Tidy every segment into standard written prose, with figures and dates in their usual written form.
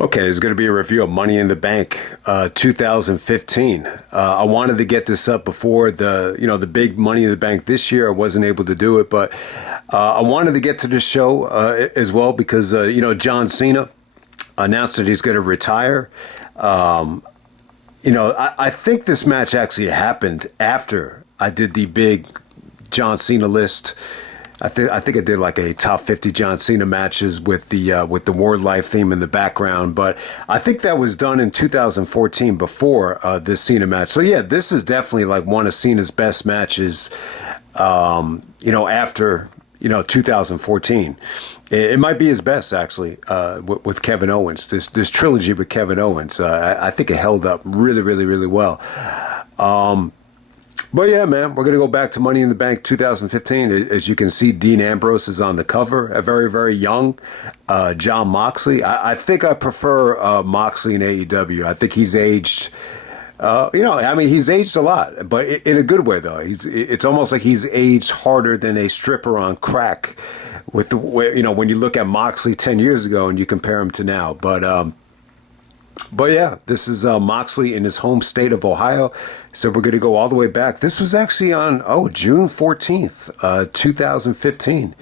Okay, there's going to be a review of Money in the Bank 2015. I wanted to get this up before the big Money in the Bank this year. I wasn't able to do it, but I wanted to get to this show as well because John Cena announced that he's going to retire. I think this match actually happened after I did the big John Cena list. I think I did like a top 50 John Cena matches with the Word Life theme in the background, but I think that was done in 2014 before this Cena match. So yeah, this is definitely like one of Cena's best matches. After 2014, it might be his best actually with Kevin Owens. This trilogy with Kevin Owens, I think it held up really, really, really well. But yeah, man, we're going to go back to Money in the Bank 2015. As you can see, Dean Ambrose is on the cover, a very, very young John Moxley. I think I prefer Moxley in AEW. I think he's aged, he's aged a lot, but in a good way, though. It's almost like he's aged harder than a stripper on crack with when you look at Moxley 10 years ago and you compare him to now. But yeah, this is Moxley in his home state of Ohio. So we're going to go all the way back. This was actually on, June 14th, 2015.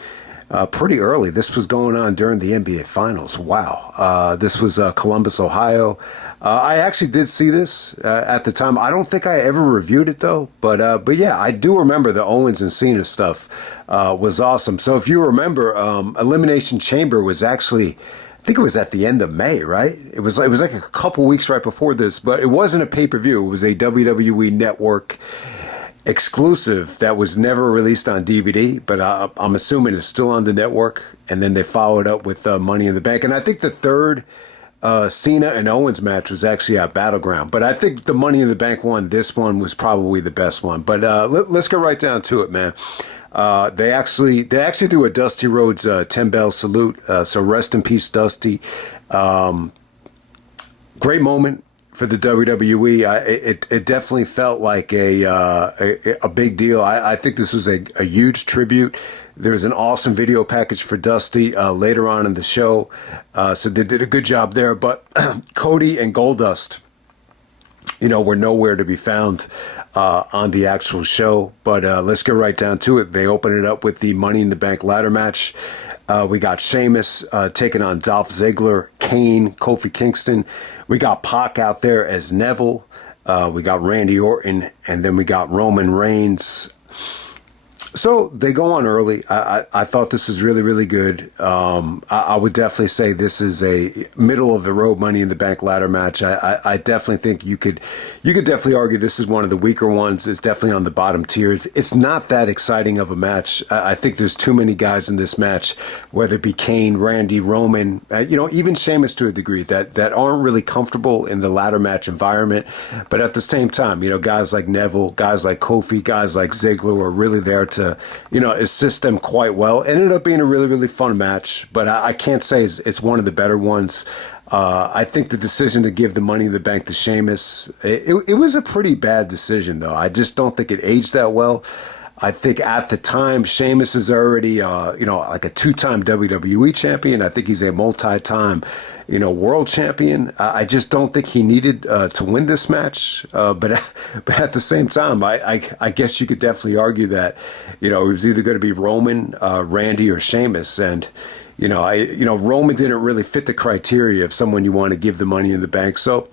Pretty early. This was going on during the NBA Finals. Wow. This was Columbus, Ohio. I actually did see this at the time. I don't think I ever reviewed it, though. But yeah, I do remember the Owens and Cena stuff was awesome. So if you remember, Elimination Chamber was actually... I think it was at the end of May, right? It was like a couple weeks right before this, but it wasn't a pay-per-view. It was a WWE Network exclusive that was never released on DVD, but I'm assuming it's still on the network. And then they followed up with Money in the Bank. And I think the third Cena and Owens match was actually at Battleground. But I think the Money in the Bank one, this one was probably the best one. But let's go right down to it, man. They actually do a Dusty Rhodes 10-bell salute. So rest in peace, Dusty. Great moment for the WWE. It definitely felt like a big deal. I think this was a huge tribute. There was an awesome video package for Dusty later on in the show. So they did a good job there. But Cody and Goldust, were nowhere to be found on the actual show. But let's get right down to it. They open it up with the Money in the Bank ladder match. We got Sheamus taking on Dolph Ziggler, Kane, Kofi Kingston. We got Pac out there as Neville. We got Randy Orton, and then we got Roman Reigns. So they go on early. I thought this was really, really good. I would definitely say this is a middle of the road Money in the Bank ladder match. I definitely think you could definitely argue this is one of the weaker ones. It's definitely on the bottom tiers. It's not that exciting of a match. I think there's too many guys in this match, whether it be Kane, Randy, Roman, even Sheamus to a degree, that aren't really comfortable in the ladder match environment. But at the same time, guys like Neville, guys like Kofi, guys like Ziggler were really there to assist them quite well. It ended up being a really, really fun match, but I can't say it's one of the better ones. I think the decision to give the Money in the Bank to Sheamus, it was a pretty bad decision, though. I just don't think it aged that well. I think at the time, Sheamus is already, like a two-time WWE champion. I think he's a multi-time, world champion. I just don't think he needed to win this match. But at the same time, I guess you could definitely argue that, it was either going to be Roman, Randy, or Sheamus. And, Roman didn't really fit the criteria of someone you want to give the Money in the Bank. So,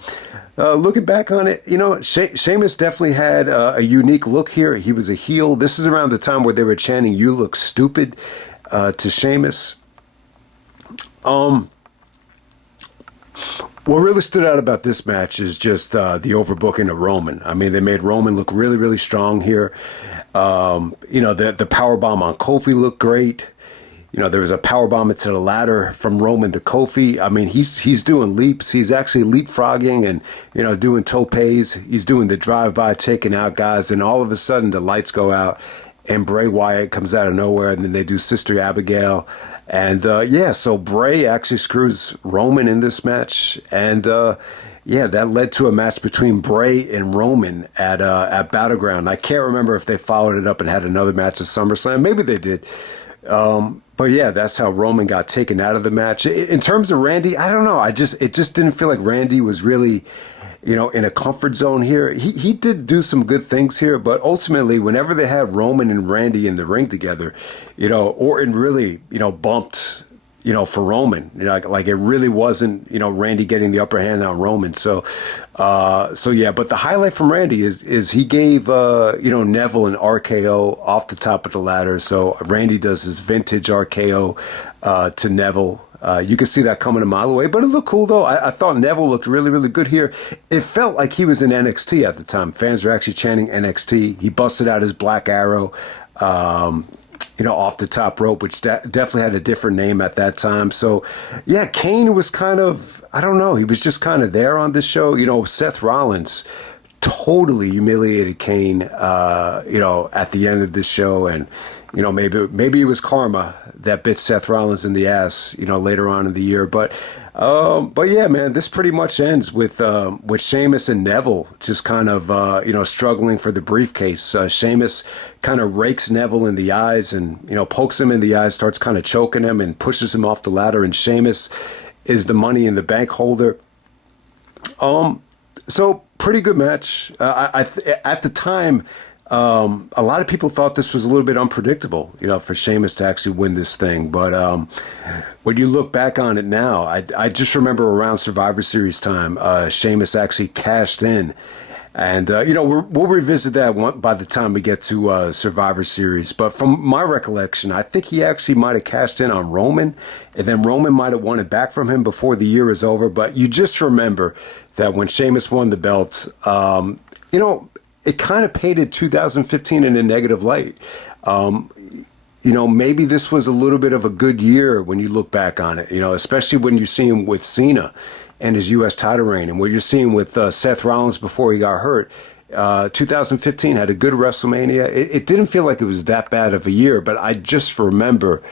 looking back on it, Sheamus definitely had a unique look here. He was a heel. This is around the time where they were chanting, "You look stupid," to Sheamus. What really stood out about this match is just the overbooking of Roman. I mean, they made Roman look really, really strong here. The powerbomb on Kofi looked great. There was a powerbomb into the ladder from Roman to Kofi. I mean, he's doing leaps. He's actually leapfrogging and, doing topes. He's doing the drive-by, taking out guys. And all of a sudden, the lights go out and Bray Wyatt comes out of nowhere. And then they do Sister Abigail. And, so Bray actually screws Roman in this match. And, that led to a match between Bray and Roman at Battleground. I can't remember if they followed it up and had another match at SummerSlam. Maybe they did. But yeah, that's how Roman got taken out of the match. In terms of Randy, I don't know. It just didn't feel like Randy was really, in a comfort zone here. He did do some good things here, but ultimately, whenever they had Roman and Randy in the ring together, Orton really, bumped, for Roman. Like it really wasn't, Randy getting the upper hand on Roman. So yeah. But the highlight from Randy is he gave Neville an RKO off the top of the ladder. So Randy does his vintage RKO to Neville. You can see that coming a mile away, but it looked cool though. I thought Neville looked really, really good here. It felt like he was in NXT at the time. Fans were actually chanting NXT. He busted out his Black Arrow. Off the top rope, which definitely had a different name at that time. So, yeah, Kane was kind of, I don't know, he was just kind of there on this show. Seth Rollins totally humiliated Kane, at the end of this show. And, maybe it was karma that bit Seth Rollins in the ass, later on in the year. But yeah, man, this pretty much ends with Sheamus and Neville just kind of, struggling for the briefcase. Sheamus kind of rakes Neville in the eyes and, pokes him in the eyes, starts kind of choking him and pushes him off the ladder. And Sheamus is the Money in the Bank holder. So pretty good match. At the time, a lot of people thought this was a little bit unpredictable, for Sheamus to actually win this thing. But when you look back on it now, I just remember around Survivor Series time, Sheamus actually cashed in. And, we'll revisit that by the time we get to Survivor Series. But from my recollection, I think he actually might have cashed in on Roman, and then Roman might have won it back from him before the year is over. But you just remember that when Sheamus won the belt, it kind of painted 2015 in a negative light. Maybe this was a little bit of a good year when you look back on it, especially when you see him with Cena and his U.S. title reign, and what you're seeing with Seth Rollins before he got hurt. 2015 had a good WrestleMania. It didn't feel like it was that bad of a year, but I just remember,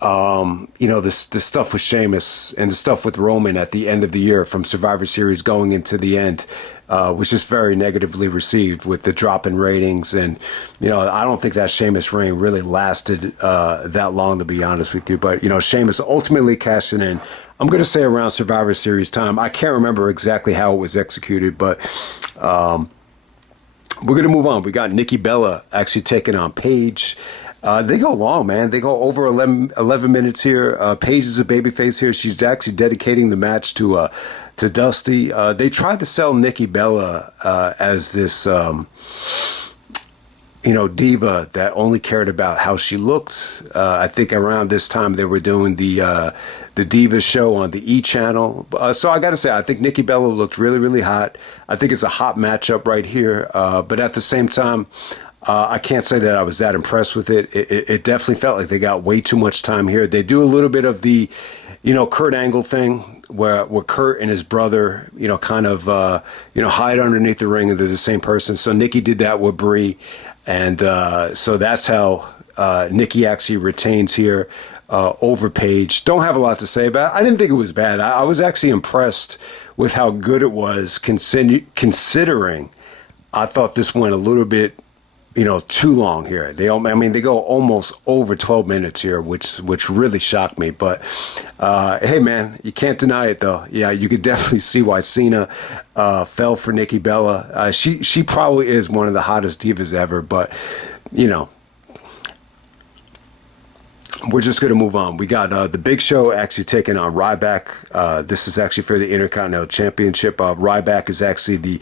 the stuff with Sheamus and the stuff with Roman at the end of the year from Survivor Series going into the end was just very negatively received with the drop in ratings. And, I don't think that Sheamus reign really lasted that long, to be honest with you. But, Sheamus ultimately cashing in. I'm going to say around Survivor Series time. I can't remember exactly how it was executed, but we're going to move on. We got Nikki Bella actually taking on Paige. They go long, man. They go over 11 minutes here. Paige is a babyface here. She's actually dedicating the match to Dusty. They tried to sell Nikki Bella as this, diva that only cared about how she looked. I think around this time they were doing the Divas show on the E channel. So I got to say, I think Nikki Bella looked really, really hot. I think it's a hot matchup right here. But at the same time, I can't say that I was that impressed with it. It definitely felt like they got way too much time here. They do a little bit of the, Kurt Angle thing where Kurt and his brother, kind of, hide underneath the ring and they're the same person. So Nikki did that with Brie. And so that's how Nikki actually retains here over Paige. Don't have a lot to say about it. I didn't think it was bad. I was actually impressed with how good it was considering I thought this went a little bit too long here. They go almost over 12 minutes here, which really shocked me. But hey, man, you can't deny it though. Yeah, you could definitely see why Cena fell for Nikki Bella. She probably is one of the hottest divas ever. But we're just going to move on. We got the Big Show actually taking on Ryback. This is actually for the Intercontinental Championship. Ryback is actually the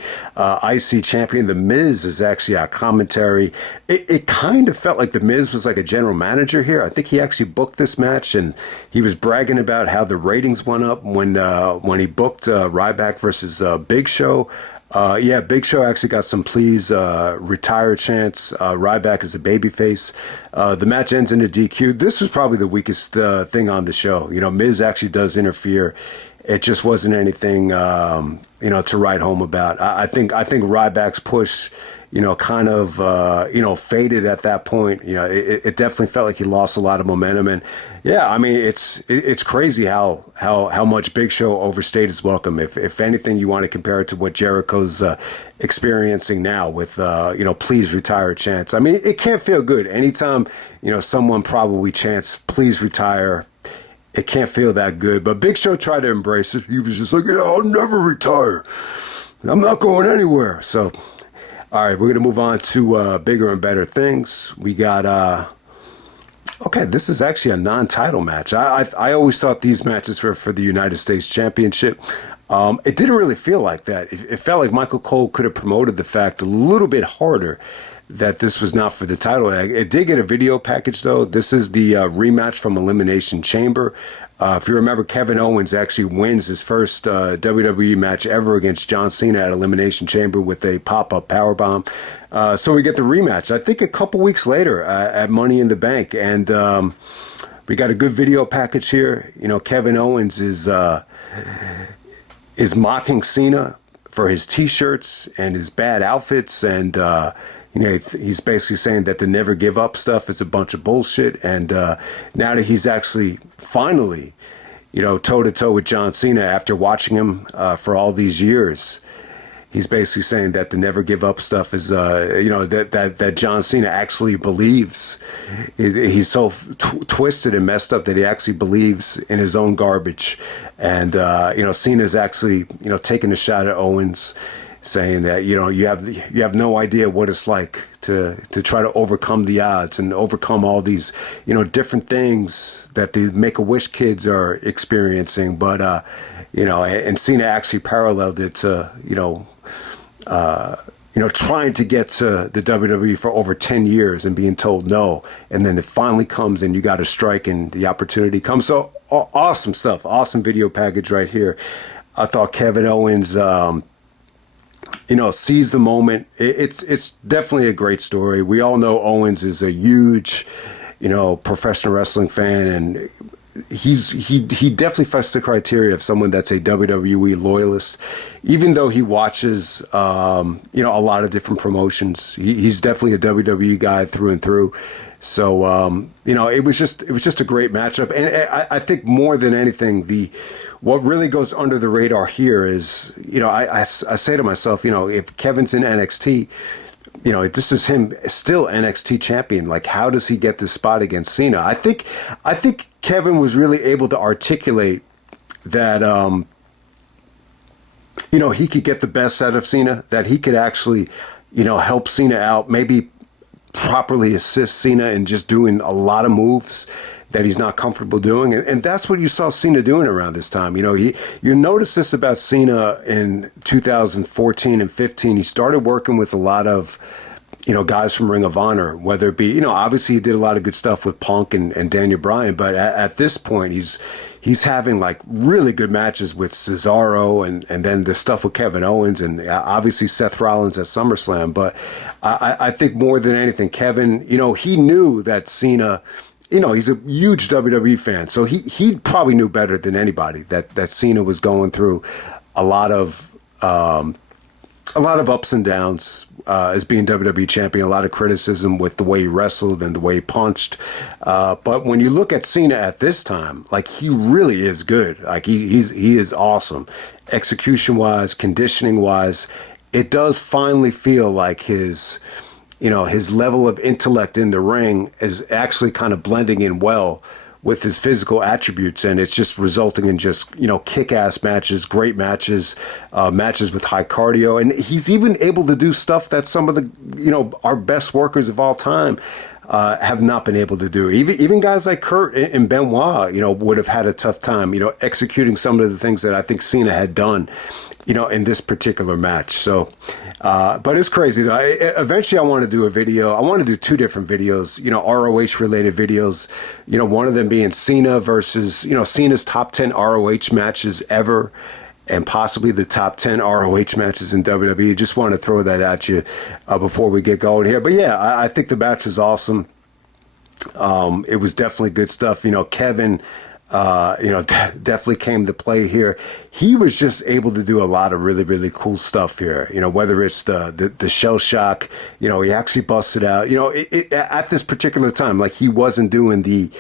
IC champion. The Miz is actually our commentary. It kind of felt like the Miz was like a general manager here. I think he actually booked this match, and he was bragging about how the ratings went up when he booked Ryback versus Big Show. Big Show actually got some please retire chants. Ryback is a babyface. The match ends in a DQ. This was probably the weakest thing on the show. Miz actually does interfere it just wasn't anything, to write home about. I think Ryback's push, kind of, faded at that point. It definitely felt like he lost a lot of momentum. And yeah, I mean, it's crazy how much Big Show overstayed his welcome. If anything, you want to compare it to what Jericho's experiencing now with, please retire chants. I mean, it can't feel good. Anytime, someone probably chants, please retire, it can't feel that good. But Big Show tried to embrace it. He was just like, yeah, I'll never retire. I'm not going anywhere. So, all right, we're going to move on to bigger and better things. We got, okay, this is actually a non-title match. I always thought these matches were for the United States Championship. It didn't really feel like that. It felt like Michael Cole could have promoted the fact a little bit harder that this was not for the title. It did get a video package, though. This is the rematch from Elimination Chamber. If you remember, Kevin Owens actually wins his first WWE match ever against John Cena at Elimination Chamber with a pop-up powerbomb. So we get the rematch, I think a couple weeks later at Money in the Bank. And we got a good video package here. Kevin Owens is mocking Cena for his T-shirts and his bad outfits, and he's basically saying that the never give up stuff is a bunch of bullshit. And now that he's actually finally, toe to toe with John Cena after watching him for all these years, he's basically saying that the never give up stuff is, that John Cena actually believes. He's so twisted and messed up that he actually believes in his own garbage. And, Cena's actually, taking a shot at Owens, saying that, you have no idea what it's like to try to overcome the odds and overcome all these, different things that the Make-A-Wish kids are experiencing. But, and Cena actually paralleled it to, trying to get to the WWE for over 10 years and being told no. And then it finally comes and you got to strike and the opportunity comes. So awesome stuff. Awesome video package right here. I thought Kevin Owens, seize the moment. It's definitely a great story. We all know Owens is a huge, professional wrestling fan, and he definitely fits the criteria of someone that's a WWE loyalist. Even though he watches, a lot of different promotions, he's definitely a WWE guy through and through. So, it was just a great matchup. And I think more than anything, what really goes under the radar here is, I say to myself, if Kevin's in NXT, this is him still NXT champion. Like, how does he get this spot against Cena? I think Kevin was really able to articulate that, he could get the best out of Cena, that he could actually, help Cena out, maybe properly assist Cena in just doing a lot of moves that he's not comfortable doing. And that's what you saw Cena doing around this time. You notice this about Cena in 2014 and 15. He started working with a lot of, guys from Ring of Honor, whether it be, obviously he did a lot of good stuff with Punk and Daniel Bryan, but at this point he's having like really good matches with Cesaro and then the stuff with Kevin Owens and obviously Seth Rollins at SummerSlam. But I think more than anything, Kevin, he knew that Cena, he's a huge WWE fan, so he probably knew better than anybody that Cena was going through a lot of ups and downs as being WWE champion, a lot of criticism with the way he wrestled and the way he punched. But when you look at Cena at this time, like, he really is good. Like, he is awesome. Execution-wise, conditioning-wise, it does finally feel like his level of intellect in the ring is actually kind of blending in well with his physical attributes, and it's just resulting in just, kick-ass matches, great matches, matches with high cardio. And he's even able to do stuff that some of the, our best workers of all time have not been able to do. Even guys like Kurt and Benoit, would have had a tough time, executing some of the things that I think Cena had done, in this particular match. So, but it's crazy. Eventually I want to do a video. I want to do two different videos, ROH related videos, one of them being Cena versus, Cena's top 10 ROH matches ever, and possibly the top 10 ROH matches in WWE. Just want to throw that at you before we get going here. But yeah, I think the match was awesome. It was definitely good stuff. Kevin, definitely came to play here. He was just able to do a lot of really, really cool stuff here. Whether it's the shell shock, he actually busted out. At this particular time, like he wasn't doing the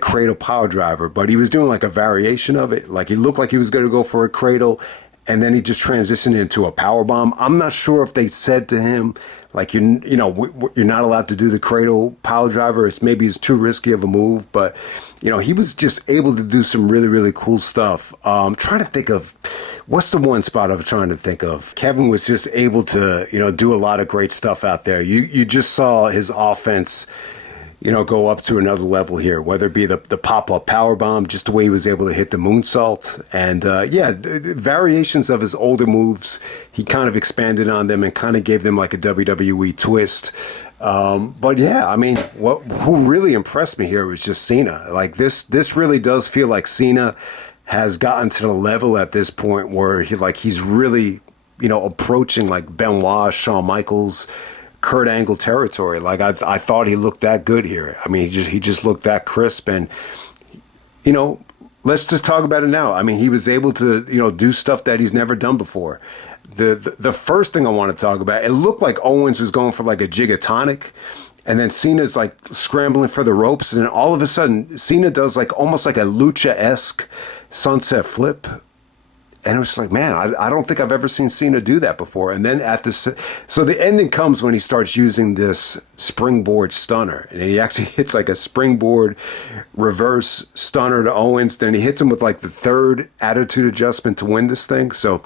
cradle power driver, but he was doing like a variation of it. Like he looked like he was going to go for a cradle, and then he just transitioned into a power bomb. I'm not sure if they said to him, like, you're not allowed to do the cradle power driver. It's too risky of a move, but he was just able to do some really, really cool stuff. Trying to think of what's the one spot I was trying to think of. Kevin was just able to, do a lot of great stuff out there. You just saw his offense, go up to another level here, whether it be the pop-up power bomb, just the way he was able to hit the moonsault. And variations of his older moves, he kind of expanded on them and kind of gave them like a WWE twist. But yeah, I mean, who really impressed me here was just Cena. Like this really does feel like Cena has gotten to the level at this point where he's really, approaching like Benoit, Shawn Michaels, Kurt Angle territory. Like I thought he looked that good here. I mean, he just looked that crisp, and let's just talk about it now. I mean, he was able to do stuff that he's never done before. The first thing I want to talk about, it looked like Owens was going for like a gigatonic, and then Cena's like scrambling for the ropes, and then all of a sudden Cena does like almost like a lucha-esque sunset flip. And it was like, man, I don't think I've ever seen Cena do that before. And then so the ending comes when he starts using this springboard stunner. And he actually hits like a springboard reverse stunner to Owens. Then he hits him with like the third attitude adjustment to win this thing. So,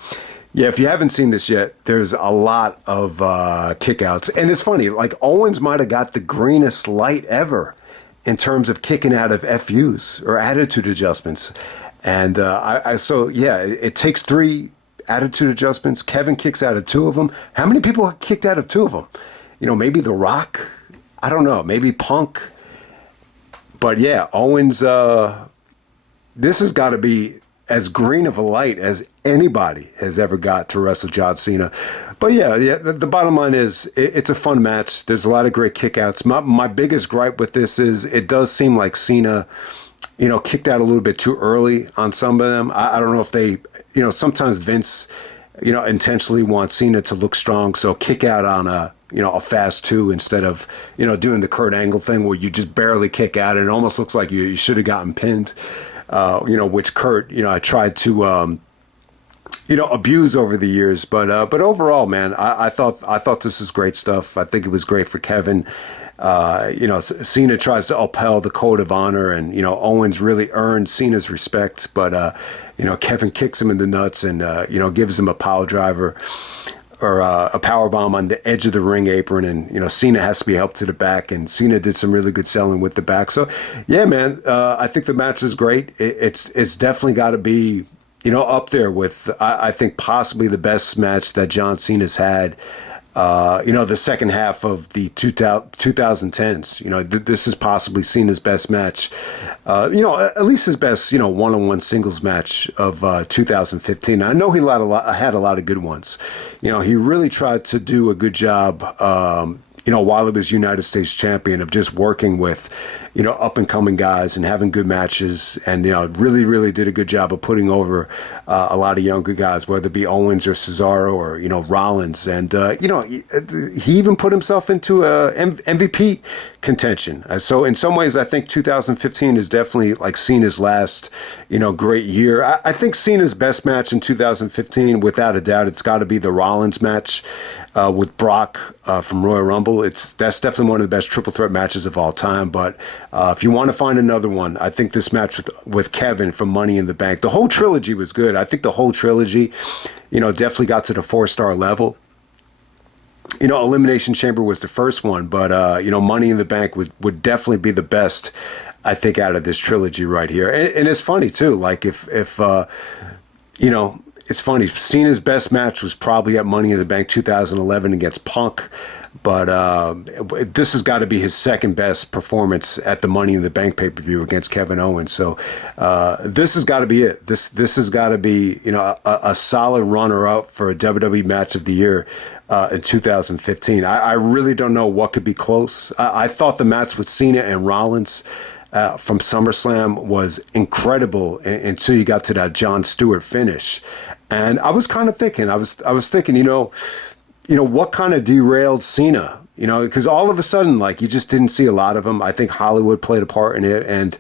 yeah, if you haven't seen this yet, there's a lot of kickouts. And it's funny, like Owens might have got the greenest light ever in terms of kicking out of FUs or attitude adjustments. And it takes 3 attitude adjustments. Kevin kicks out of 2 of them. How many people kicked out of 2 of them? Maybe The Rock. I don't know. Maybe Punk. But yeah, Owens, this has got to be as green of a light as anybody has ever got to wrestle John Cena. But yeah, the bottom line is it's a fun match. There's a lot of great kickouts. My biggest gripe with this is it does seem like Cena kicked out a little bit too early on some of them. I don't know if they, sometimes Vince, intentionally wants Cena to look strong. So kick out on a fast 2 instead of, doing the Kurt Angle thing where you just barely kick out. And it almost looks like you should have gotten pinned, which Kurt, I tried to, abuse over the years. But overall, man, I thought this was great stuff. I think it was great for Kevin. Cena tries to upheld the code of honor, and Owens really earned Cena's respect, but Kevin kicks him in the nuts and gives him a power driver or a power bomb on the edge of the ring apron, and Cena has to be helped to the back, and Cena did some really good selling with the back. So yeah, man, I think the match is great. It's definitely got to be up there with I think possibly the best match that John Cena's had. The second half of the 2010s. This is possibly Cena's best match. At least his best, one-on-one singles match of 2015. I know he had a lot of good ones. He really tried to do a good job, while he was United States champion, of just working with, up-and-coming guys and having good matches, and, really, really did a good job of putting over a lot of younger guys, whether it be Owens or Cesaro or, Rollins. And, he even put himself into a MVP contention. So in some ways, I think 2015 is definitely like Cena's last, great year. I think Cena's best match in 2015, without a doubt, it's got to be the Rollins match with Brock from Royal Rumble. That's definitely one of the best triple threat matches of all time. But if you want to find another one, I think this match with Kevin from Money in the Bank, the whole trilogy was good. I think the whole trilogy, definitely got to the 4-star level. Elimination Chamber was the first one, but Money in the Bank would definitely be the best, I think, out of this trilogy right here. And it's funny too. Like if it's funny, Cena's best match was probably at Money in the Bank 2011 against Punk, but this has got to be his second best performance at the Money in the Bank pay-per-view against Kevin Owens. So this has got to be it. This has got to be a solid runner-up for a WWE Match of the Year in 2015. I really don't know what could be close. I thought the match with Cena and Rollins from SummerSlam was incredible until you got to that Jon Stewart finish. And I was kind of thinking, I was thinking, what kind of derailed Cena? Because all of a sudden, like, you just didn't see a lot of him. I think Hollywood played a part in it, and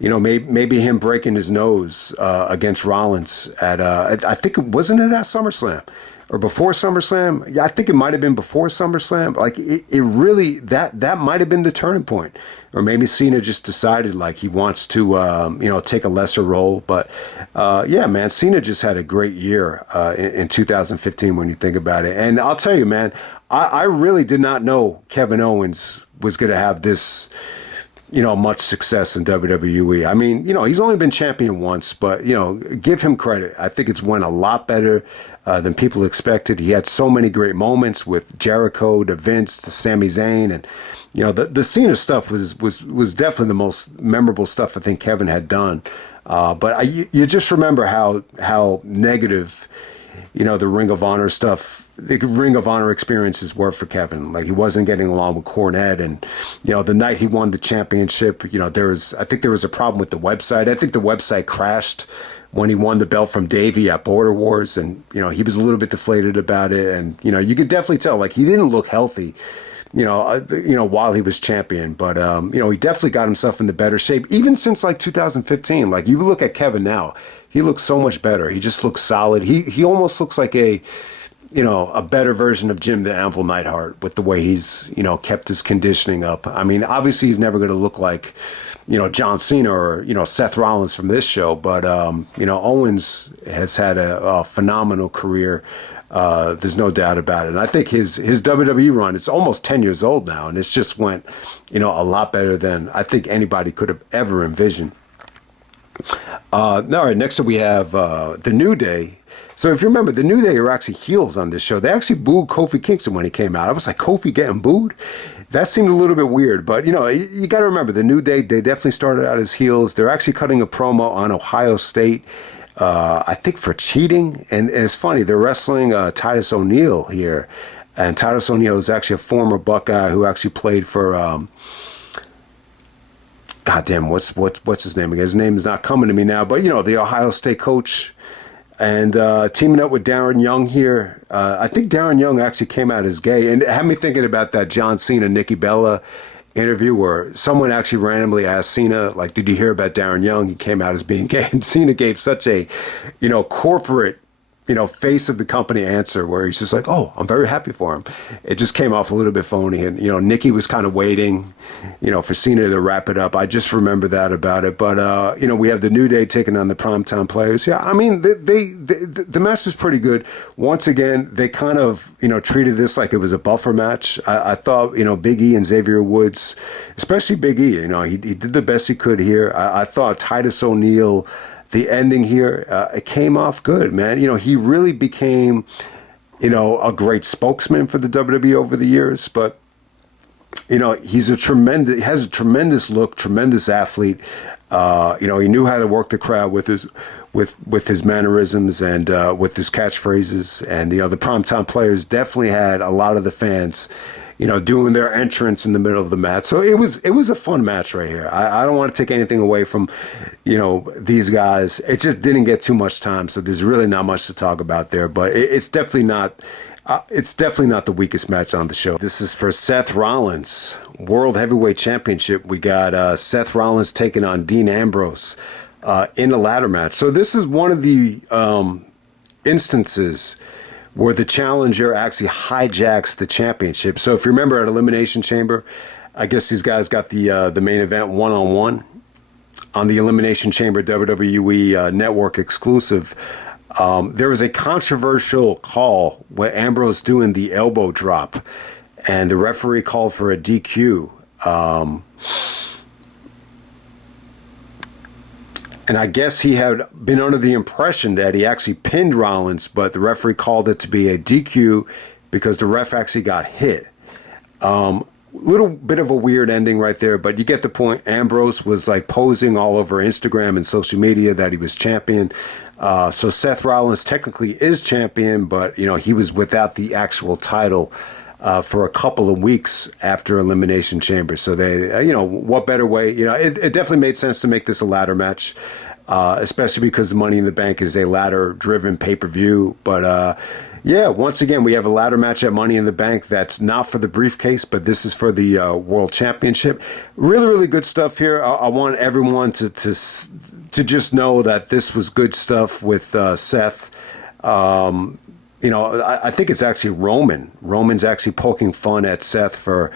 maybe him breaking his nose against Rollins at I think it wasn't it at SummerSlam or before SummerSlam. Yeah, I think it might have been before SummerSlam. Like, it really that might have been the turning point. Or maybe Cena just decided, like, he wants to, take a lesser role. But, yeah, man, Cena just had a great year in 2015 when you think about it. And I'll tell you, man, I really did not know Kevin Owens was going to have this, much success in WWE. I mean, he's only been champion once, but, give him credit. I think it's went a lot better than people expected. He had so many great moments with Jericho, to Vince, to Sami Zayn, and the Cena stuff was definitely the most memorable stuff I think Kevin had done. But you just remember how negative, the Ring of Honor stuff, the Ring of Honor experiences were for Kevin. Like, he wasn't getting along with Cornette, and the night he won the championship, I think there was a problem with the website. I think the website crashed when he won the belt from Davey at Border Wars, and he was a little bit deflated about it, and you could definitely tell, like, he didn't look healthy. While he was champion, but he definitely got himself into better shape, even since like 2015. Like, you look at Kevin now, he looks so much better. He just looks solid. He almost looks like a better version of Jim the Anvil Neidhart with the way he's, kept his conditioning up. I mean, obviously he's never going to look like, John Cena or, Seth Rollins from this show, but, Owens has had a phenomenal career. There's no doubt about it. And I think his WWE run, it's almost 10 years old now, and it's just went, a lot better than I think anybody could have ever envisioned. All right, next up we have The New Day. So if you remember, The New Day are actually heels on this show. They actually booed Kofi Kingston when he came out. I was like, Kofi getting booed? That seemed a little bit weird, but you got to remember, The New Day, they definitely started out as heels. They're actually cutting a promo on Ohio State, I think for cheating. And it's funny, they're wrestling Titus O'Neil here. And Titus O'Neil is actually a former Buckeye who actually played for, goddamn, what's his name again? His name is not coming to me now, but the Ohio State coach. And teaming up with Darren Young here. I think Darren Young actually came out as gay. And it had me thinking about that John Cena, Nikki Bella interview where someone actually randomly asked Cena, like, did you hear about Darren Young? He came out as being gay. And Cena gave such a, corporate, face of the company answer where he's just like, oh, I'm very happy for him. It just came off a little bit phony. And, Nikki was kind of waiting, for Cena to wrap it up. I just remember that about it. But, we have the New Day taking on the Primetime Players. Yeah, I mean, the match was pretty good. Once again, they kind of, treated this like it was a buffer match. I thought, Big E and Xavier Woods, especially Big E, he did the best he could here. I thought Titus O'Neil, the ending here, it came off good, man. He really became, a great spokesman for the WWE over the years. But, he has a tremendous look, tremendous athlete. He knew how to work the crowd with his mannerisms and with his catchphrases. And, the Primetime Players definitely had a lot of the fans, doing their entrance in the middle of the match. So it was a fun match right here. I don't want to take anything away from, these guys. It just didn't get too much time, so there's really not much to talk about there. But it's definitely not the weakest match on the show. This is for Seth Rollins, World Heavyweight Championship. We got Seth Rollins taking on Dean Ambrose in a ladder match. So this is one of the instances where the challenger actually hijacks the championship. So if you remember at Elimination Chamber, I guess these guys got the main event one-on-one on the Elimination Chamber WWE Network exclusive. There was a controversial call where Ambrose doing the elbow drop, and the referee called for a DQ. And I guess he had been under the impression that he actually pinned Rollins, but the referee called it to be a DQ because the ref actually got hit. Little bit of a weird ending right there, but you get the point. Ambrose was like posing all over Instagram and social media that he was champion. So Seth Rollins technically is champion, but he was without the actual title for a couple of weeks after Elimination Chamber. So they, what better way? It definitely made sense to make this a ladder match, especially because Money in the Bank is a ladder-driven pay-per-view. But yeah, once again, we have a ladder match at Money in the Bank that's not for the briefcase, but this is for the World Championship. Really, really good stuff here. I want everyone to just know that this was good stuff with Seth. I think it's actually Roman. Roman's actually poking fun at Seth for,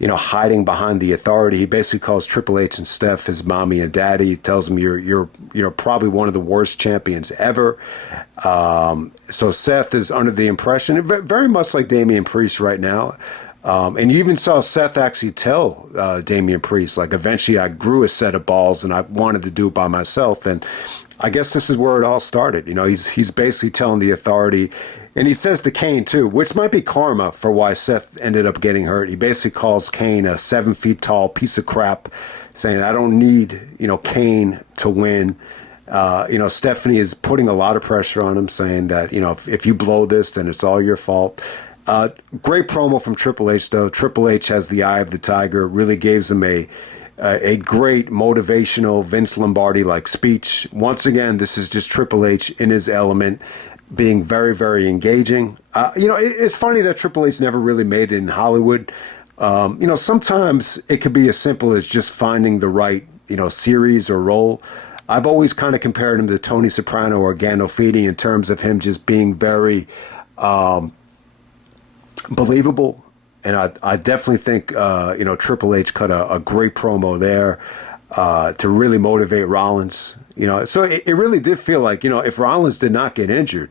hiding behind the Authority. He basically calls Triple H and Steph his mommy and daddy. He tells them you're probably one of the worst champions ever. So Seth is under the impression, very much like Damian Priest right now. And you even saw Seth actually tell Damian Priest, like, eventually I grew a set of balls and I wanted to do it by myself. And I guess this is where it all started. He's basically telling the Authority, and he says to Kane too, which might be karma for why Seth ended up getting hurt. He basically calls Kane a 7 feet tall piece of crap, saying, I don't need, Kane to win. Stephanie is putting a lot of pressure on him, saying that, if you blow this, then it's all your fault. Great promo from Triple H, though. Triple H has the eye of the tiger, really gives him a great motivational Vince Lombardi-like speech. Once again, this is just Triple H in his element, being very, very engaging. It's funny that Triple H never really made it in Hollywood. Sometimes it could be as simple as just finding the right, series or role. I've always kind of compared him to Tony Soprano or Gandolfini in terms of him just being very believable. And I definitely think, Triple H cut a great promo there to really motivate Rollins. So it really did feel like, if Rollins did not get injured,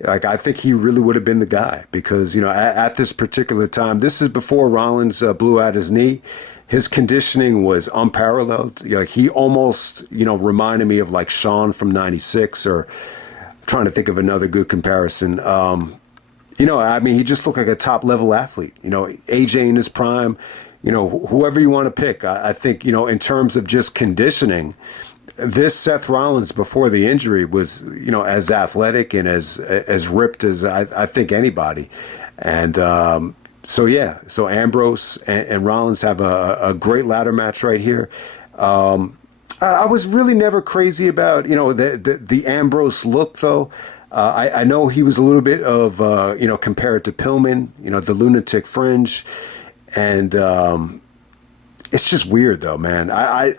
like, I think he really would have been the guy because, at this particular time, this is before Rollins blew out his knee. His conditioning was unparalleled. He almost, reminded me of like Shawn from '96, or I'm trying to think of another good comparison. He just looked like a top level athlete. AJ in his prime, whoever you want to pick. I think, in terms of just conditioning, this Seth Rollins before the injury was, as athletic and as ripped as I think anybody. And so Ambrose and Rollins have a great ladder match right here. I was really never crazy about, the Ambrose look, though. I know he was a little bit of, compared to Pillman, the lunatic fringe. And it's just weird, though, man. I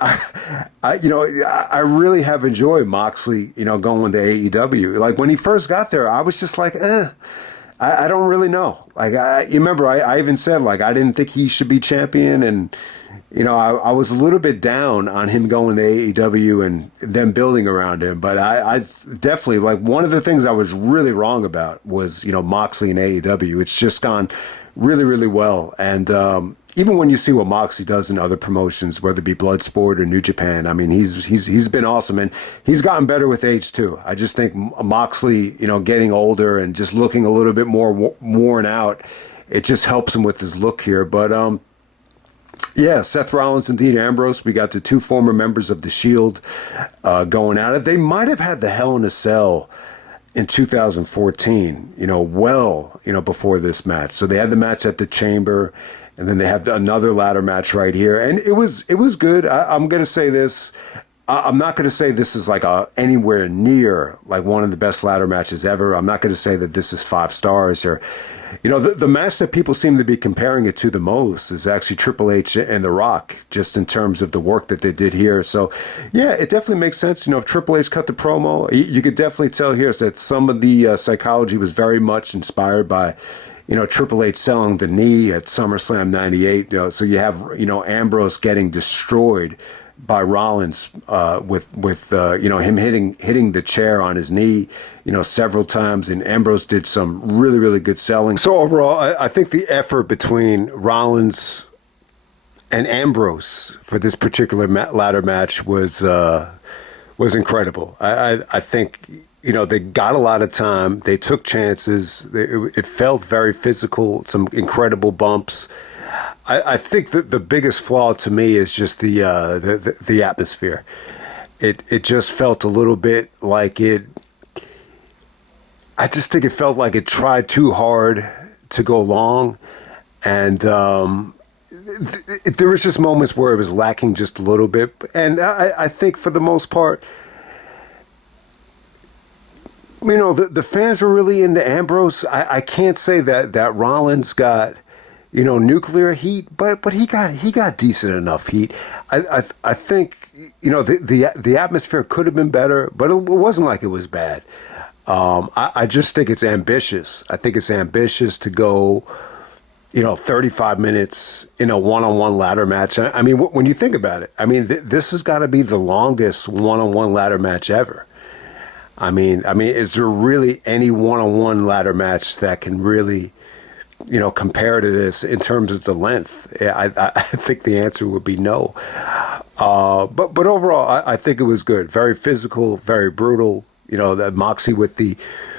really have enjoyed Moxley, going to AEW. Like, when he first got there, I was just like, I don't really know. Like, you remember, I even said, like, I didn't think he should be champion. And, I was a little bit down on him going to AEW and them building around him. But I definitely, like, one of the things I was really wrong about was, Moxley and AEW. It's just gone really, really well. And even when you see what Moxley does in other promotions, whether it be Bloodsport or New Japan, I mean, he's been awesome. And he's gotten better with age, too. I just think Moxley, getting older and just looking a little bit more worn out, it just helps him with his look here. But, yeah, Seth Rollins and Dean Ambrose. We got the two former members of the Shield going at it. They might have had the Hell in a Cell in 2014, before this match. So they had the match at the Chamber, and then they have another ladder match right here. And it was good. I'm going to say this. I'm not going to say this is like anywhere near like one of the best ladder matches ever. I'm not going to say that this is 5 stars or... the match that people seem to be comparing it to the most is actually Triple H and The Rock, just in terms of the work that they did here. So, yeah, it definitely makes sense. If Triple H cut the promo, you could definitely tell here that some of the psychology was very much inspired by, Triple H selling the knee at SummerSlam '98. So you have, Ambrose getting destroyed by Rollins with him hitting the chair on his knee, several times, and Ambrose did some really, really good selling. So overall, I think the effort between Rollins and Ambrose for this particular ladder match was incredible. I think they got a lot of time. They took chances. It felt very physical. Some incredible bumps. I think that the biggest flaw to me is just the atmosphere. It just felt a little bit like it. I just think it felt like it tried too hard to go long, And there was just moments where it was lacking just a little bit. And I think for the most part, the fans were really into Ambrose. I can't say that Rollins got, nuclear heat, but he got decent enough heat. I think, the atmosphere could have been better, but it wasn't like it was bad. I just think it's ambitious. I think it's ambitious to go, 35 minutes in a one-on-one ladder match. I mean, when you think about it, this has got to be the longest one-on-one ladder match ever. I mean, is there really any one-on-one ladder match that can really, compare to this in terms of the length? I think the answer would be no. But overall, I think it was good. Very physical, very brutal. That Moxley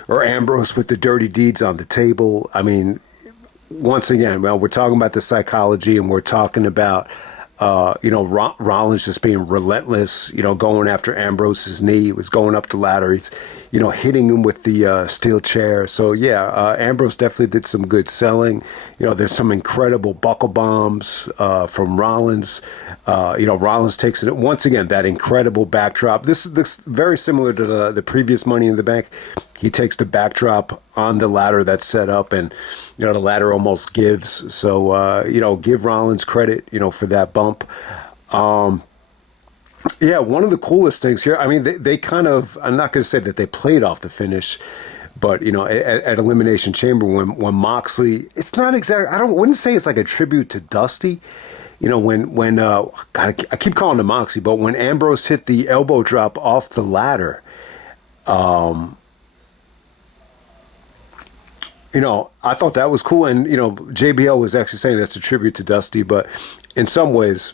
or Ambrose with the dirty deeds on the table. I mean, once again, well, we're talking about the psychology, and we're talking about, Rollins just being relentless, going after Ambrose's knee. He was going up the ladder. He's, hitting him with the steel chair. So, yeah, Ambrose definitely did some good selling. There's some incredible buckle bombs from Rollins. Rollins takes it once again, that incredible backdrop. This looks very similar to the previous Money in the Bank. He takes the backdrop on the ladder that's set up, and the ladder almost gives. So give Rollins credit, for that bump. Yeah, one of the coolest things here. I mean, they kind of. I'm not going to say that they played off the finish, but at Elimination Chamber when Moxley, it's not exactly. Wouldn't say it's like a tribute to Dusty. When God, I keep calling him Moxley, but when Ambrose hit the elbow drop off the ladder, I thought that was cool. And, JBL was actually saying that's a tribute to Dusty, but in some ways,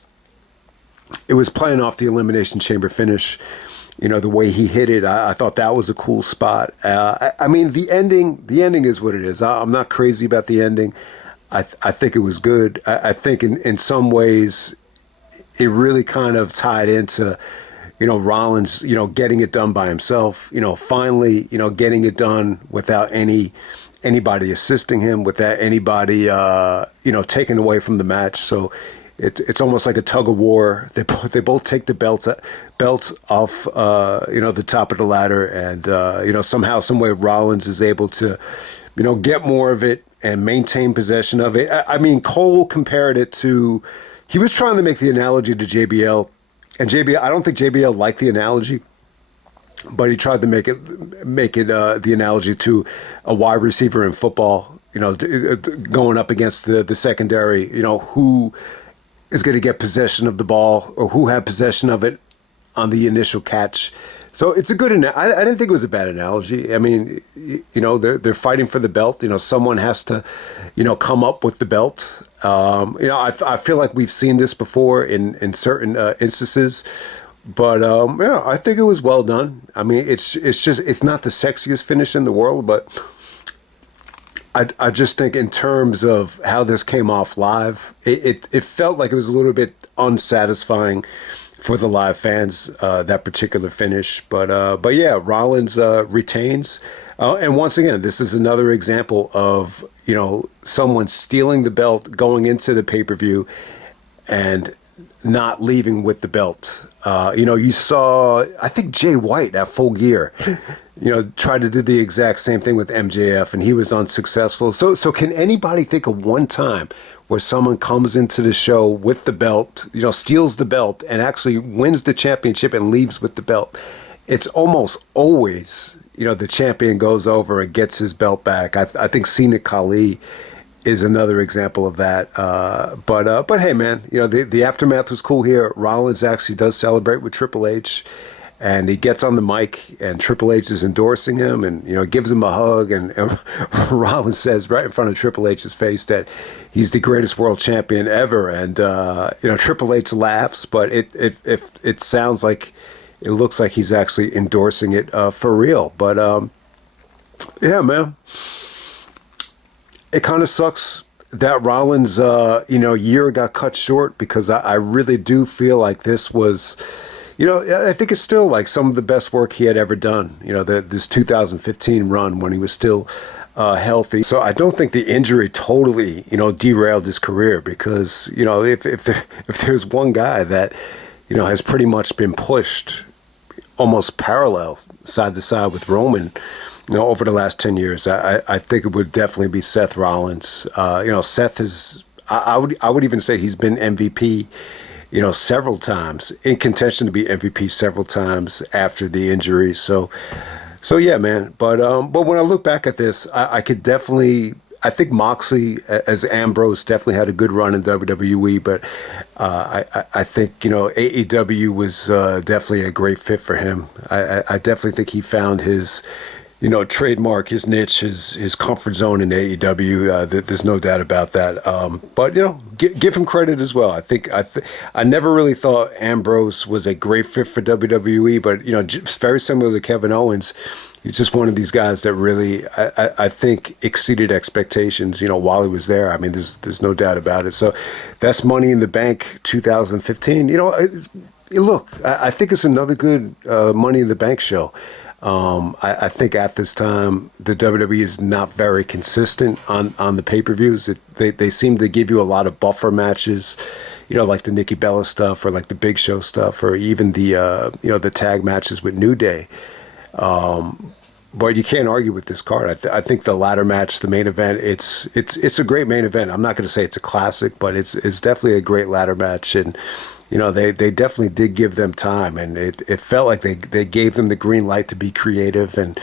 it was playing off the Elimination Chamber finish. The way he hit it, I thought that was a cool spot. The ending is what it is. I'm not crazy about the ending. I think it was good. I think in some ways, it really kind of tied into, Rollins, getting it done by himself, finally, getting it done without anybody assisting him, without anybody, taken away from the match. So it's almost like a tug of war. They both take the belts off, the top of the ladder, and somehow, some way, Rollins is able to, get more of it and maintain possession of it. I mean, Cole compared it to. He was trying to make the analogy to JBL, and JBL. I don't think JBL liked the analogy, but he tried to make it the analogy to a wide receiver in football. Going up against the secondary. Who is going to get possession of the ball, or who had possession of it on the initial catch. So it's a good. I didn't think it was a bad analogy. I mean, they're fighting for the belt. Someone has to, come up with the belt. I feel like we've seen this before in certain instances, but I think it was well done. I mean, it's not the sexiest finish in the world, but I just think in terms of how this came off live, it felt like it was a little bit unsatisfying for the live fans, that particular finish. But yeah, Rollins retains. And once again, this is another example of, someone stealing the belt going into the pay-per-view and not leaving with the belt. You saw, I think Jay White at Full Gear, tried to do the exact same thing with MJF, and he was unsuccessful. So can anybody think of one time where someone comes into the show with the belt, steals the belt, and actually wins the championship and leaves with the belt? It's almost always, the champion goes over and gets his belt back. I think Cena Khali is another example of that. But hey, man, the aftermath was cool here. Rollins actually does celebrate with Triple H, and he gets on the mic, and Triple H is endorsing him, and gives him a hug, and Rollins says right in front of Triple H's face that he's the greatest world champion ever, and Triple H laughs, but it sounds like, it looks like he's actually endorsing it for real. But yeah, man, it kind of sucks that Rollins year got cut short, because I really do feel like this was. I think it's still like some of the best work he had ever done. This 2015 run when he was still healthy. So I don't think the injury totally, derailed his career because, if there's one guy that, has pretty much been pushed almost parallel side to side with Roman, over the last 10 years, I think it would definitely be Seth Rollins. Seth is, I would even say he's been MVP, several times, in contention to be MVP several times after the injury. So yeah, man. But when I look back at this, I could definitely, I think Moxley as Ambrose definitely had a good run in WWE, but I think, AEW was definitely a great fit for him. I definitely think he found his, trademark, his niche, his comfort zone in AEW. There's no doubt about that. But give him credit as well. I never really thought Ambrose was a great fit for WWE, but just very similar to Kevin Owens. He's just one of these guys that really, I think, exceeded expectations, while he was there. I mean, there's no doubt about it. So that's Money in the Bank 2015. Look, I think it's another good Money in the Bank show. I think at this time, the WWE is not very consistent on the pay-per-views. They seem to give you a lot of buffer matches, like the Nikki Bella stuff or like the Big Show stuff or even the tag matches with New Day. But you can't argue with this card. I think the ladder match, the main event, it's a great main event. I'm not going to say it's a classic, but it's definitely a great ladder match. And they definitely did give them time, and it felt like they gave them the green light to be creative and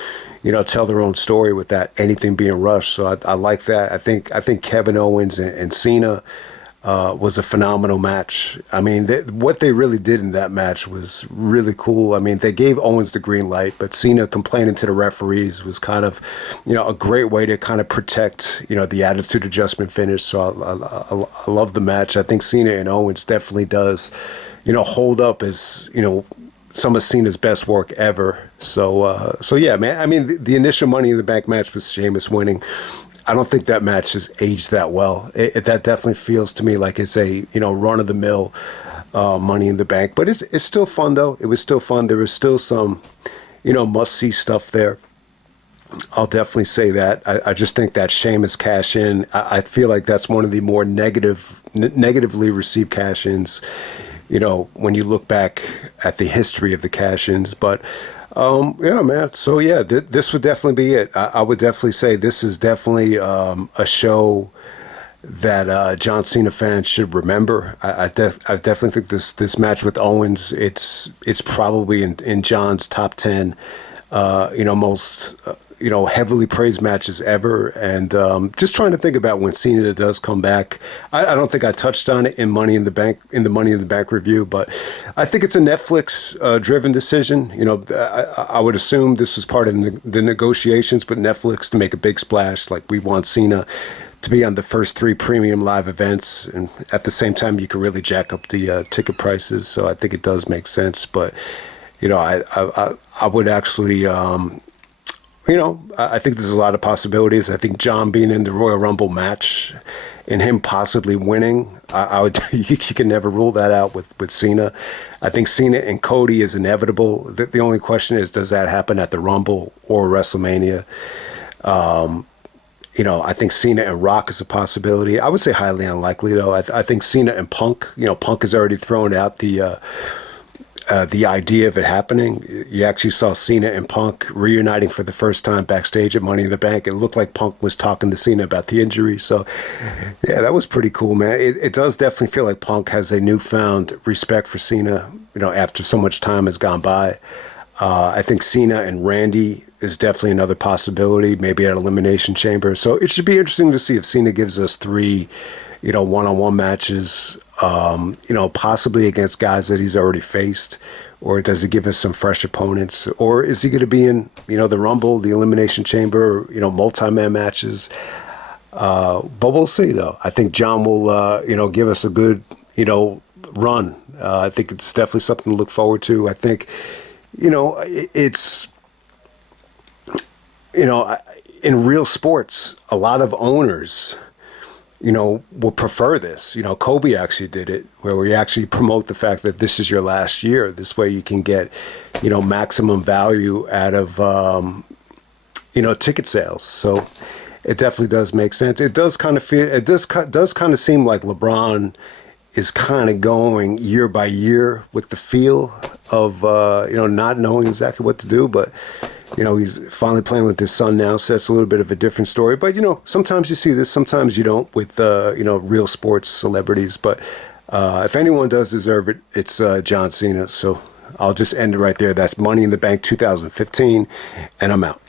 tell their own story without anything being rushed. So I like that. I think Kevin Owens and Cena was a phenomenal match. I mean, what they really did in that match was really cool. I mean, they gave Owens the green light, but Cena complaining to the referees was kind of, a great way to kind of protect, the attitude adjustment finish. So I love the match. I think Cena and Owens definitely does, hold up as, some of Cena's best work ever. So yeah, man. I mean, the initial Money in the Bank match with Sheamus winning, I don't think that match has aged that well. That definitely feels to me like it's a run of the mill Money in the Bank, but it's still fun though. It was still fun. There was still some must see stuff there. I'll definitely say that. I just think that Sheamus cash in. I feel like that's one of the more negatively received cash ins. When you look back at the history of the cash ins, but. Yeah, man. So yeah, this would definitely be it. I would definitely say this is definitely a show that John Cena fans should remember. I definitely think this match with Owens, it's probably in John's top 10, most heavily praised matches ever. And just trying to think about when Cena does come back. I don't think I touched on it in the Money in the Bank review, but I think it's a Netflix driven decision. I would assume this was part of the negotiations with Netflix to make a big splash. Like, we want Cena to be on the first 3 premium live events, and at the same time you can really jack up the ticket prices. So I think it does make sense. But I would actually I think there's a lot of possibilities. I think John being in the Royal Rumble match and him possibly winning, I would you can never rule that out with Cena. I think Cena and Cody is inevitable. The only question is, does that happen at the Rumble or WrestleMania? I think Cena and Rock is a possibility. I would say highly unlikely, though. I think Cena and Punk, Punk has already thrown out the idea of it happening. You actually saw Cena and Punk reuniting for the first time backstage at Money in the Bank. It looked like Punk was talking to Cena about the injury. So, yeah, that was pretty cool, man. It does definitely feel like Punk has a newfound respect for Cena, after so much time has gone by. I think Cena and Randy is definitely another possibility, maybe at Elimination Chamber. So it should be interesting to see if Cena gives us 3, one-on-one matches, possibly against guys that he's already faced, or does he give us some fresh opponents, or is he going to be in, the Rumble, the Elimination Chamber, multi-man matches? But we'll see, though. I think John will, give us a good, run. I think it's definitely something to look forward to. I think, it's, in real sports, a lot of owners, will prefer this. Kobe actually did it, where we actually promote the fact that this is your last year. This way you can get, maximum value out of, ticket sales. So it definitely does make sense. It does kind of feel, does kind of seem like LeBron is kind of going year by year with the feel of, not knowing exactly what to do, but, he's finally playing with his son now, so that's a little bit of a different story. But, sometimes you see this, sometimes you don't with, real sports celebrities. But if anyone does deserve it, it's John Cena. So I'll just end it right there. That's Money in the Bank 2015, and I'm out.